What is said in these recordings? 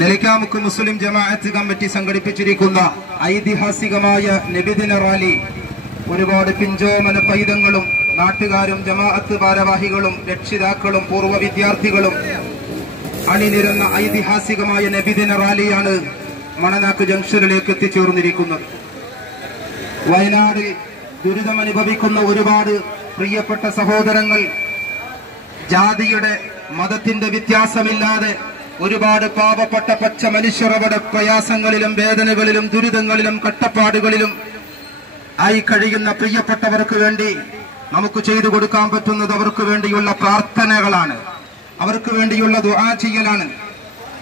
നിലയ്ക്കാമുക്ക് മുസ്ലിം ജമാഅത്ത് committee സംഘടിപ്പിച്ചിരിക്കുന്ന ഐതിഹാസികമായ നബിദിന rally ഒരുപാട് പിഞ്ചോമന പൈതങ്ങളും നാട്ടുകാരും ജമാഅത്ത് ഭാരവാഹികളും രക്ഷിതാക്കളും പൂർവ്വ വിദ്യാർത്ഥികളും അണിനിരുന്ന ഐതിഹാസികമായ നബിദിന റാലിയാണ് മണനാക്ക് ജംഗ്ഷനിലേക്ക് എത്തിച്ചേർന്നിരിക്കുന്നത്. വയനാട് ദുരിതമനുഭവിക്കുന്ന ഒരുപാട് പ്രിയപ്പെട്ട സഹോദരങ്ങൾ ജാതിയുടെ മതത്തിന്റെ വ്യത്യാസമില്ലാതെ ഒരുപാട് പാവപ്പെട്ട പച്ച മനുഷ്യർ അവിടെ പ്രയാസങ്ങളിലും വേദനകളിലും ദുരിതങ്ങളിലും കട്ടപ്പാടുകളിലും ആയി കഴിയുന്ന പ്രിയപ്പെട്ടവർക്ക് വേണ്ടി നമുക്ക് ചെയ്തു കൊടുക്കാൻ പറ്റുന്നത് അവർക്ക് വേണ്ടിയുള്ള പ്രാർത്ഥനകളാണ്, അവർക്ക് വേണ്ടിയുള്ള ദുആ ചെയ്യലാണ്.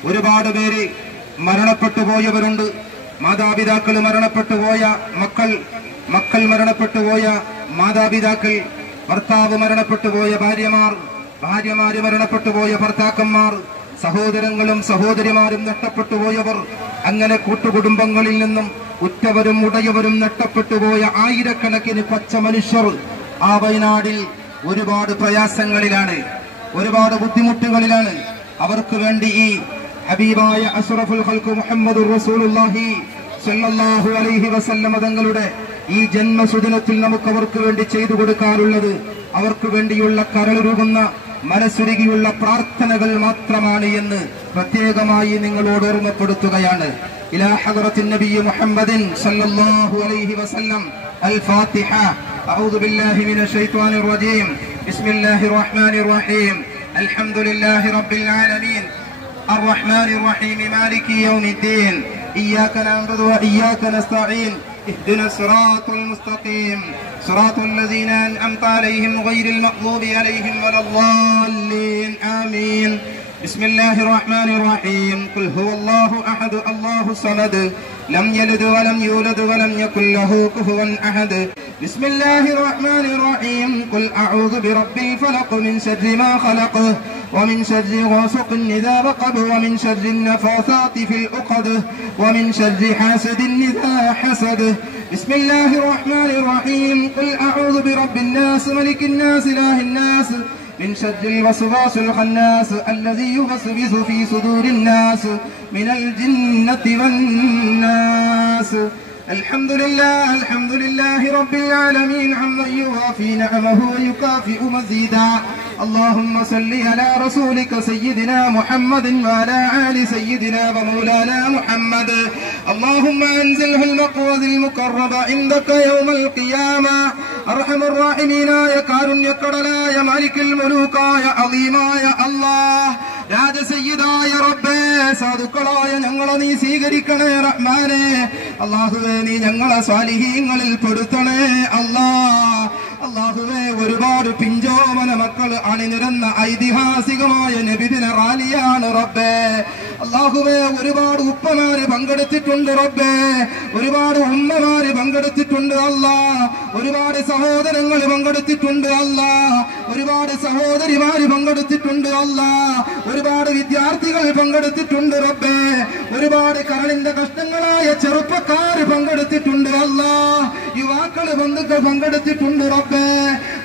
ഒരുപാട് പേര് മരണപ്പെട്ടു പോയവരുണ്ട്. മാതാപിതാക്കൾ മരണപ്പെട്ടു പോയ മക്കൾ മരണപ്പെട്ടു പോയ മാതാപിതാക്കൾ, ഭർത്താവ് മരണപ്പെട്ടു പോയ ഭാര്യമാര് മരണപ്പെട്ടു പോയ ഭർത്താക്കന്മാർ, സഹോദരങ്ങളും സഹോദരിമാരും നഷ്ടപ്പെട്ടു പോയവർ, അങ്ങനെ കൂട്ടുകുടുംബങ്ങളിൽ നിന്നും ഉറ്റവരും ഉടയവരും നഷ്ടപ്പെട്ടു പോയ ആയിരക്കണക്കിന് പച്ച മനുഷ്യർ ആ വയനാടിൽ ഒരുപാട് പ്രയാസങ്ങളിലാണ്, ഒരുപാട് ബുദ്ധിമുട്ടുകളിലാണ്. അവർക്ക് വേണ്ടി ഈ ഹബീബായ അഷ്റഫുൽ ഖൽഖ് മുഹമ്മദുർ റസൂലുള്ളാഹി സ്വല്ലല്ലാഹു അലൈഹി വസല്ലം തങ്ങളുടെ ഈ ജന്മസുദിനത്തിൽ നമുക്ക് അവർക്ക് വേണ്ടി ചെയ്തു കൊടുക്കാനുള്ളത് അവർക്ക് വേണ്ടിയുള്ള കരളുരുകുന്ന മനസ്സുരുകിയുള്ള പ്രാർത്ഥനകൾ മാത്രമാണ് എന്ന് പ്രത്യേകമായി നിങ്ങളോട് ഓർമ്മപ്പെടുത്തുകയാണ്. ഇലാ ഹദ്റത്തിൻ നബി മുഹമ്മദിൻ സല്ലല്ലാഹു അലൈഹി വസല്ലം. അൽ-ഫാത്തിഹ. അഊദു ബില്ലാഹി മിനശ് ശൈത്വാനിർ റജീം. ബിസ്മില്ലാഹിർ റഹ്മാനിർ റഹീം. അൽഹംദുലില്ലാഹി റബ്ബിൽ ആലമീൻ. അർ-റഹ്മാനിർ റഹീം. മാലികി യൗമിദ്ദീൻ. ഇയ്യാക നഅ്ബുദു വ ഇയ്യാക നസ്തഈൻ. اهدنا الصراط المستقيم صراط الذين أنعمت عليهم غير المغضوب عليهم ولا الضالين آمين. بسم الله الرحمن الرحيم. قل هو الله أحد الله الصمد لم يلد ولم يولد ولم يكن له كفوا أحد. بسم الله الرحمن الرحيم. قل أعوذ برب الفلق من شر ما خلق ومن شر غاسق إذا وقب ومن شر النفاثات في العقد ومن شر حاسد إذا حسد. بسم الله الرحمن الرحيم. قل أعوذ برب الناس ملك الناس إله الناس من شر الوسواس الخناس الذي يوسوس في صدور الناس من الجنة والناس. الحمد لله رب العالمين حمدا يوافي نعمه ويكافئ مزيدا. اللهم صل على رسولك سيدنا محمد وعلى آل سيدنا ومولانا محمد. اللهم أنزله المقوذ المقرب عندك يوم القيامة. أرحم الراحمين يا كارنيا كرلا يا مالك الملوك يا عظيم يا الله. രാജസയ്യിദായ റബ്ബേ, സാധുക്കളായ ഞങ്ങളെ നീ സ്വീകരിക്കണേ റഹ്മാനേ. അല്ലാഹുവേ, നീ ഞങ്ങളെ സ്വാലിഹീങ്ങളിൽ പെടുത്തണേ അല്ലാഹ്. അല്ലാഹുവേ, ഒരുപാട് പിഞ്ചോമന മക്കൾ അണിനിരന്ന ഐതിഹാസികമായ നബിദിന റാലിയാണ് റബ്ബേ. അല്ലാഹുവേ, ഒരുപാട് ഉപ്പമാര് പങ്കെടുത്തിട്ടുണ്ട് റബ്ബേ, ഒരുപാട് ഉമ്മമാര് പങ്കെടുത്തിട്ടുണ്ട് അല്ലാഹ്, ഒരുപാട് സഹോദരങ്ങൾ പങ്കെടുത്തിട്ടുണ്ട് അല്ലാഹ്, ഒരുപാട് സഹോദരിമാര് പങ്കെടുത്തിട്ടുണ്ട് അല്ലാഹ്, ഒരുപാട് വിദ്യാർത്ഥികൾ പങ്കെടുത്തിട്ടുണ്ട് റബ്ബേ, ഒരുപാട് കരളിന്റെ കഷ്ടങ്ങളായ ചെറുപ്പക്കാര് പങ്കെടുത്തിട്ടുണ്ട് അല്ലാഹ്, യുവാക്കള് ബന്ധുക്കൾ പങ്കെടുത്തിട്ടുണ്ട് റബ്ബേ.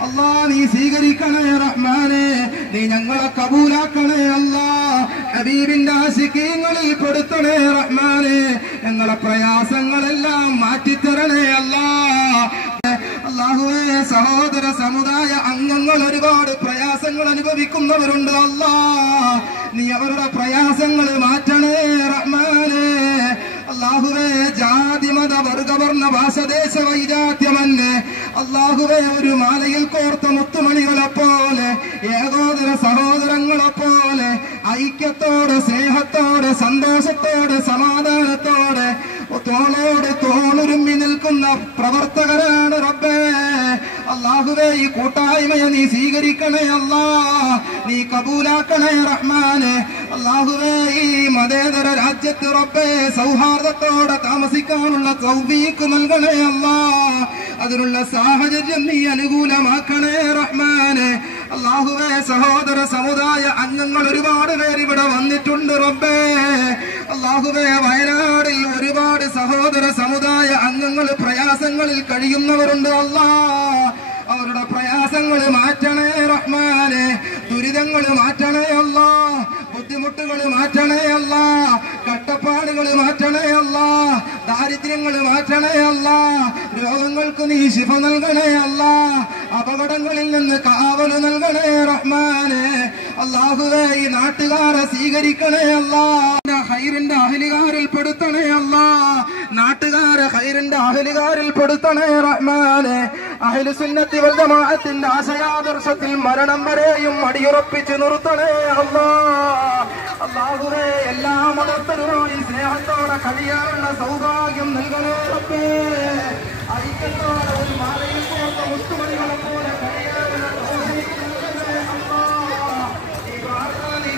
അല്ലാഹ്, നീ സ്വീകരിക്കണേ റഹ്മാനേ, നീ ഞങ്ങളെ കബൂലാക്കണേ അല്ലാഹ്. ഹബീബിന്റെ ആശിഖീങ്ങളിൽ പെടുത്തണേ റഹ്മാനേ. ഞങ്ങളെ പ്രയാസങ്ങളെല്ലാം മാറ്റിത്തരണേ അല്ലാഹ്. അല്ലാഹുവേ, സഹോദര സമുദായ അംഗങ്ങൾ ഒരുപാട് പ്രയാസങ്ങൾ അനുഭവിക്കുന്നവരുണ്ട് അല്ലാഹ്. നീ അവരുടെ പ്രയാസങ്ങൾ മാറ്റണേ റഹ്മാനേ. അല്ലാഹുവേ, ജാതി മത വർഗവർണ്ണ ഭാഷദേശ വൈജാത്യമന്നെ അല്ലാഹുവേ, ഒരു മാലയിൽ കോർത്ത മുത്തുമണികളെ പോലെ, ഏകോദര സഹോദരങ്ങളെ പോലെ ഐക്യത്തോടെ, സ്നേഹത്തോടെ, സന്തോഷത്തോടെ, സമാധാനത്തോടെ തോളോട് തോളുരുമ്മി നിൽക്കുന്ന പ്രവർത്തകരാണ് റബ്ബേ. അല്ലാഹുവേ ഈ കൂട്ടായ്മയെ നീ സ്വീകരിക്കണേ അല്ലാ, നീ കബൂലാക്കണേ റഹ്മാനെ. അല്ലാഹുവേ ഈ മതേതര രാജ്യത്ത് റബ്ബേ സൗഹാർദ്ദത്തോടെ താമസിക്കാനുള്ള തൗഫീഖ് നൽകണേ അല്ലാ, അതിനുള്ള സാഹചര്യം നീ അനുകൂലമാക്കണേ റഹ്മാനെ. അല്ലാഹുവേ സഹോദര സമുദായ അംഗങ്ങൾ ഒരുപാട് പേര് ഇവിടെ വന്നിട്ടുണ്ട് റബ്ബേ. അല്ലാഹുവേ വയനാടിൽ ഒരുപാട് സഹോദര സമുദായ അംഗങ്ങൾ പ്രയാസങ്ങളിൽ കഴിയുന്നവരുണ്ട് അല്ലാ, അവരുടെ പ്രയാസങ്ങൾ മാറ്റണേ റഹ്മാനെ, ദുരിതങ്ങൾ മാറ്റണേ അല്ലാ, ബുദ്ധിമുട്ടുകൾ മാറ്റണേ അല്ലാ, കഷ്ടപ്പാടുകൾ മാറ്റണേ അല്ലാ, ദാരിദ്ര്യങ്ങൾ മാറ്റണേ അല്ലാ, രോഗങ്ങൾക്ക് നീ ശിഫ നൽകണേ അല്ലാ, അപകടങ്ങളിൽ നിന്ന് കാവല് നൽകണേ റഹ്മാനെ. അല്ലാഹുവേ ഈ നാട്ടുകാരെ സ്വീകരിക്കണേ അല്ലാ, ഖൈറിന്റെ അഹ്ലുകാരിൽ പെടുത്തണേ അല്ലാ, നാട്ടുകാരെ ഖൈറിന്റെ അഹ്ലുകാരിൽ പെടുത്തണേ റഹ്മാനെ. അഹ്ലു സുന്നത്തി വൽ ജമാഅത്തിന്റെ ആശയാദർശത്തിൽ മരണം വരെയും അടിയുറപ്പിച്ച് നിർത്തണേ അല്ലാ. അല്ലാഹുവേ എല്ലാ മതസ്ഥരുമായി സ്നേഹത്തോടെ കഴിയാനുള്ള സൗഭാഗ്യം നൽകണേ റബ്ബേ. ഐക്യത്തോടെ ഒരു മാലയിൽ കോർത്ത മുത്തുമണികളെ പോലെ കഴിയാനുള്ള തൗഫീഖ് നൽകണേ അല്ലാ. ഈ പ്രാർത്ഥന നീ